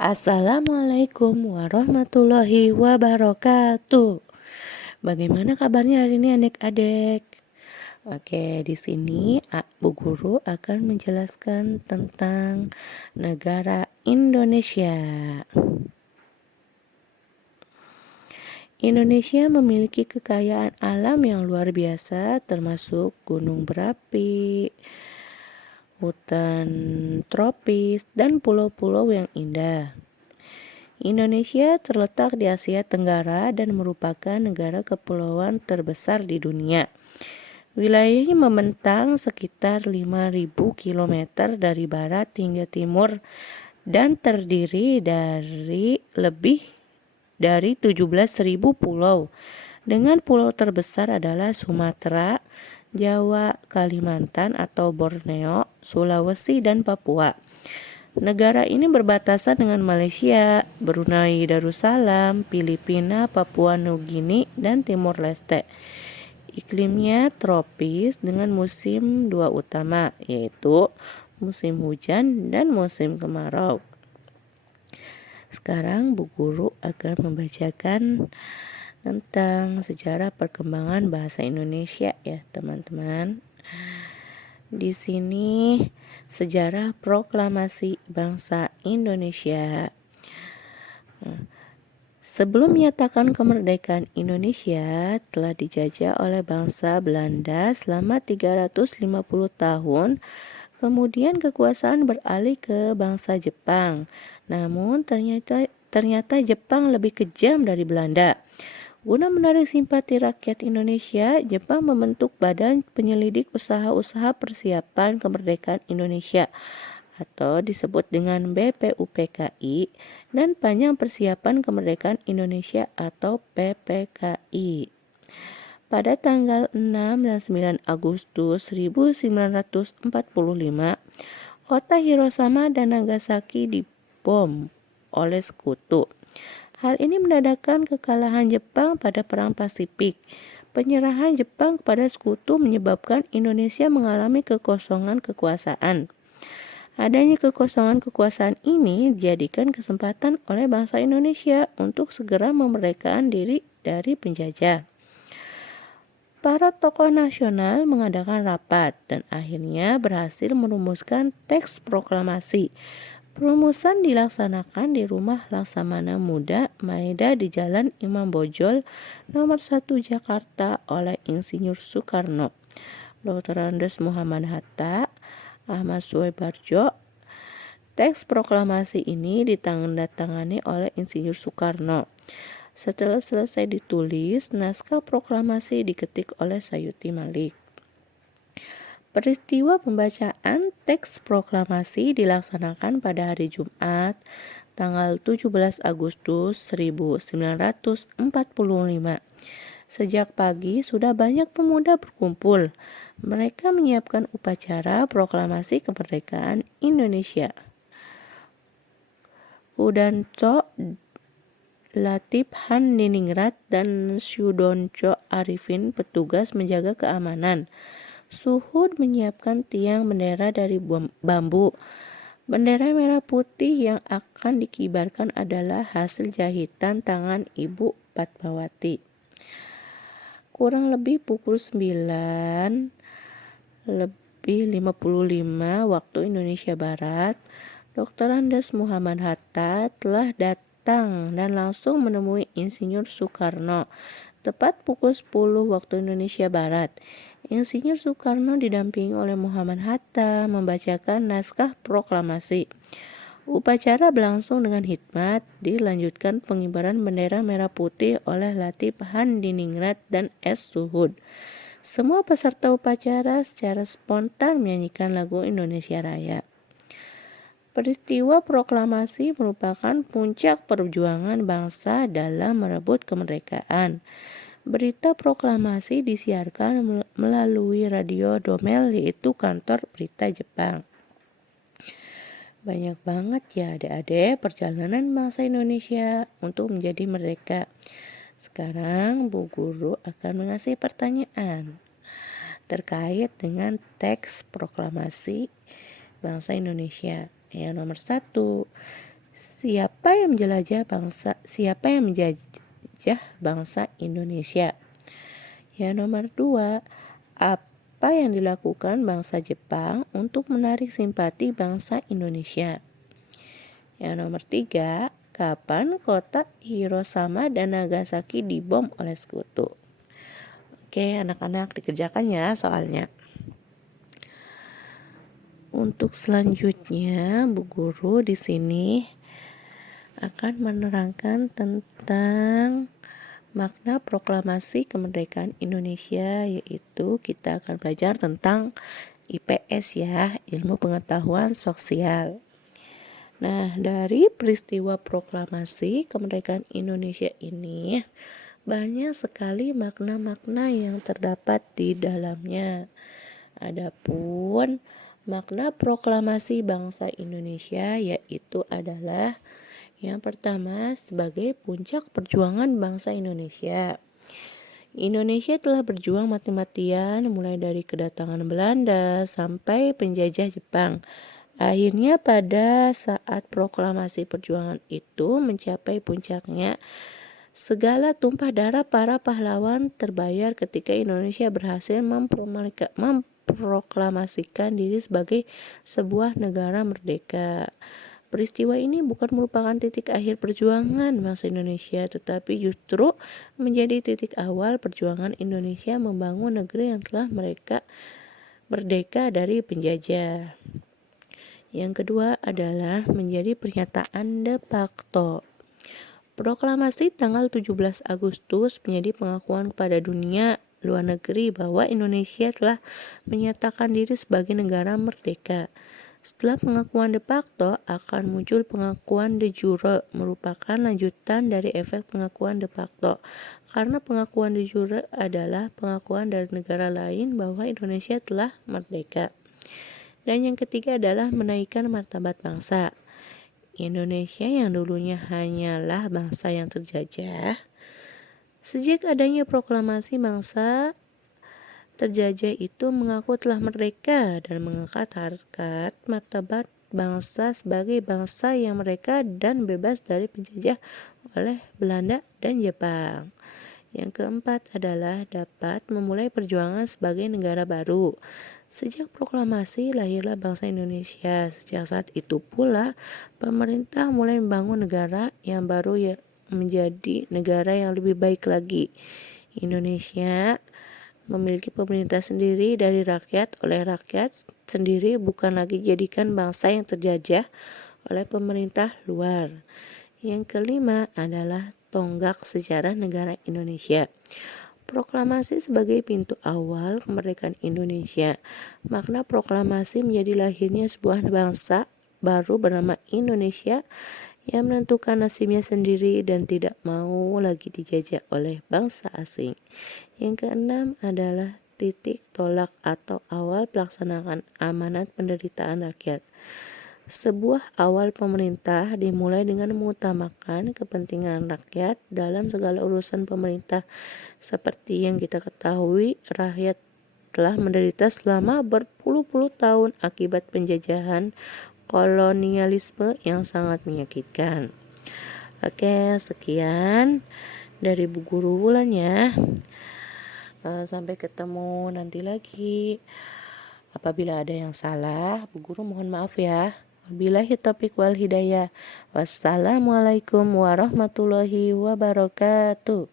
Assalamualaikum warahmatullahi wabarakatuh. Bagaimana kabarnya hari ini adik-adik? Oke, di sini Bu Guru akan menjelaskan tentang negara Indonesia. Indonesia memiliki kekayaan alam yang luar biasa, termasuk gunung berapi, hutan tropis, dan pulau-pulau yang indah. Indonesia terletak di Asia Tenggara dan merupakan negara kepulauan terbesar di dunia. Wilayahnya membentang sekitar 5.000 km dari barat hingga timur dan terdiri dari lebih dari 17.000 pulau. Dengan pulau terbesar adalah Sumatera, Jawa, Kalimantan atau Borneo, Sulawesi, dan Papua. Negara ini berbatasan dengan Malaysia, Brunei Darussalam, Filipina, Papua Nugini, dan Timor Leste. Iklimnya tropis dengan musim dua utama, yaitu musim hujan dan musim kemarau. Sekarang Bu Guru akan membacakan tentang sejarah perkembangan bahasa Indonesia ya teman-teman. Di sini sejarah proklamasi bangsa Indonesia. Sebelum menyatakan kemerdekaan, Indonesia telah dijajah oleh bangsa Belanda selama 350 tahun. Kemudian kekuasaan beralih ke bangsa Jepang. Namun ternyata Jepang lebih kejam dari Belanda. Guna menarik simpati rakyat Indonesia, Jepang membentuk Badan Penyelidik Usaha-usaha Persiapan Kemerdekaan Indonesia atau disebut dengan BPUPKI dan Panjang Persiapan Kemerdekaan Indonesia atau PPKI. Pada tanggal 6 dan 9 Agustus 1945, kota Hiroshima dan Nagasaki dibom oleh sekutu. Hal ini menandakan kekalahan Jepang pada Perang Pasifik. Penyerahan Jepang kepada sekutu menyebabkan Indonesia mengalami kekosongan kekuasaan. Adanya kekosongan kekuasaan ini dijadikan kesempatan oleh bangsa Indonesia untuk segera memerdekakan diri dari penjajah. Para tokoh nasional mengadakan rapat dan akhirnya berhasil merumuskan teks proklamasi. Perumusan dilaksanakan di Rumah Laksamana Muda Maeda di Jalan Imam Bonjol nomor 1 Jakarta oleh Insinyur Soekarno, Dr. Andes Muhammad Hatta, Ahmad Suebarjo. Teks proklamasi ini ditandatangani oleh Insinyur Soekarno. Setelah selesai ditulis, naskah proklamasi diketik oleh Sayuti Malik. Peristiwa pembacaan teks proklamasi dilaksanakan pada hari Jumat, tanggal 17 Agustus 1945. Sejak pagi sudah banyak pemuda berkumpul. Mereka menyiapkan upacara proklamasi kemerdekaan Indonesia. Udanco Latif Han Niningrat dan Syudonco Arifin petugas menjaga keamanan. Suhud menyiapkan tiang bendera dari bambu. Bendera merah putih yang akan dikibarkan adalah hasil jahitan tangan Ibu Fatmawati. Kurang lebih pukul 9 lebih 55 waktu Indonesia Barat, Dr. Andes Muhammad Hatta telah datang dan langsung menemui Insinyur Soekarno. Tepat pukul 10 waktu Indonesia Barat, Insinyur Soekarno didampingi oleh Muhammad Hatta membacakan naskah proklamasi. Upacara berlangsung dengan hikmat, dilanjutkan pengibaran bendera merah putih oleh Latif Han Diningrat dan S. Suhud. Semua peserta upacara secara spontan menyanyikan lagu Indonesia Raya. Peristiwa proklamasi merupakan puncak perjuangan bangsa dalam merebut kemerdekaan. Berita proklamasi disiarkan melalui radio Domel, yaitu kantor berita Jepang. Banyak banget ya adik-adik perjalanan bangsa Indonesia untuk menjadi merdeka. Sekarang Bu Guru akan mengasih pertanyaan terkait dengan teks proklamasi bangsa Indonesia. Yang nomor 1, Siapa yang menjajah bangsa Indonesia? Yang nomor 2, apa yang dilakukan bangsa Jepang untuk menarik simpati bangsa Indonesia? Yang nomor 3, kapan kota Hiroshima dan Nagasaki dibom oleh sekutu? Oke, anak-anak dikerjakan ya soalnya. Untuk selanjutnya, Bu Guru di sini akan menerangkan tentang makna proklamasi kemerdekaan Indonesia, yaitu kita akan belajar tentang IPS ya, ilmu pengetahuan sosial. Nah, dari peristiwa proklamasi kemerdekaan Indonesia ini banyak sekali makna-makna yang terdapat di dalamnya. Adapun makna proklamasi bangsa Indonesia yaitu adalah yang pertama sebagai puncak perjuangan bangsa Indonesia. Indonesia telah berjuang mati-matian mulai dari kedatangan Belanda sampai penjajah Jepang. Akhirnya pada saat proklamasi perjuangan itu mencapai puncaknya, segala tumpah darah para pahlawan terbayar ketika Indonesia berhasil memproklamasikan diri sebagai sebuah negara merdeka. Peristiwa ini bukan merupakan titik akhir perjuangan bangsa Indonesia, tetapi justru menjadi titik awal perjuangan Indonesia membangun negeri yang telah mereka merdeka dari penjajah. Yang kedua adalah menjadi pernyataan de facto. Proklamasi tanggal 17 Agustus menjadi pengakuan kepada dunia luar negeri bahwa Indonesia telah menyatakan diri sebagai negara merdeka. Setelah pengakuan de facto akan muncul pengakuan de jure, merupakan lanjutan dari efek pengakuan de facto. Karena pengakuan de jure adalah pengakuan dari negara lain bahwa Indonesia telah merdeka. Dan yang ketiga adalah menaikkan martabat bangsa. Indonesia yang dulunya hanyalah bangsa yang terjajah, sejak adanya proklamasi bangsa terjajah itu mengaku telah merdeka dan mengangkat harkat martabat bangsa sebagai bangsa yang merdeka dan bebas dari penjajah oleh Belanda dan Jepang. Yang keempat adalah dapat memulai perjuangan sebagai negara baru. Sejak proklamasi lahirlah bangsa Indonesia. Sejak saat itu pula pemerintah mulai membangun negara yang baru ya, menjadi negara yang lebih baik lagi. Indonesia memiliki pemerintah sendiri dari rakyat oleh rakyat sendiri, bukan lagi jadikan bangsa yang terjajah oleh pemerintah luar. Yang kelima adalah tonggak sejarah negara Indonesia. Proklamasi sebagai pintu awal kemerdekaan Indonesia. Makna proklamasi menjadi lahirnya sebuah bangsa baru bernama Indonesia yang menentukan nasibnya sendiri dan tidak mau lagi dijajah oleh bangsa asing. Yang keenam adalah titik tolak atau awal pelaksanaan amanat penderitaan rakyat. Sebuah awal pemerintah dimulai dengan mengutamakan kepentingan rakyat dalam segala urusan pemerintah. Seperti yang kita ketahui, rakyat telah menderita selama berpuluh-puluh tahun akibat penjajahan kolonialisme yang sangat menyakitkan. Oke, sekian dari Bu Guru Wulan ya. Sampai ketemu nanti lagi. Apabila ada yang salah, Bu Guru mohon maaf ya. Wabillahi taufiq wal hidayah. Wassalamualaikum warahmatullahi wabarakatuh.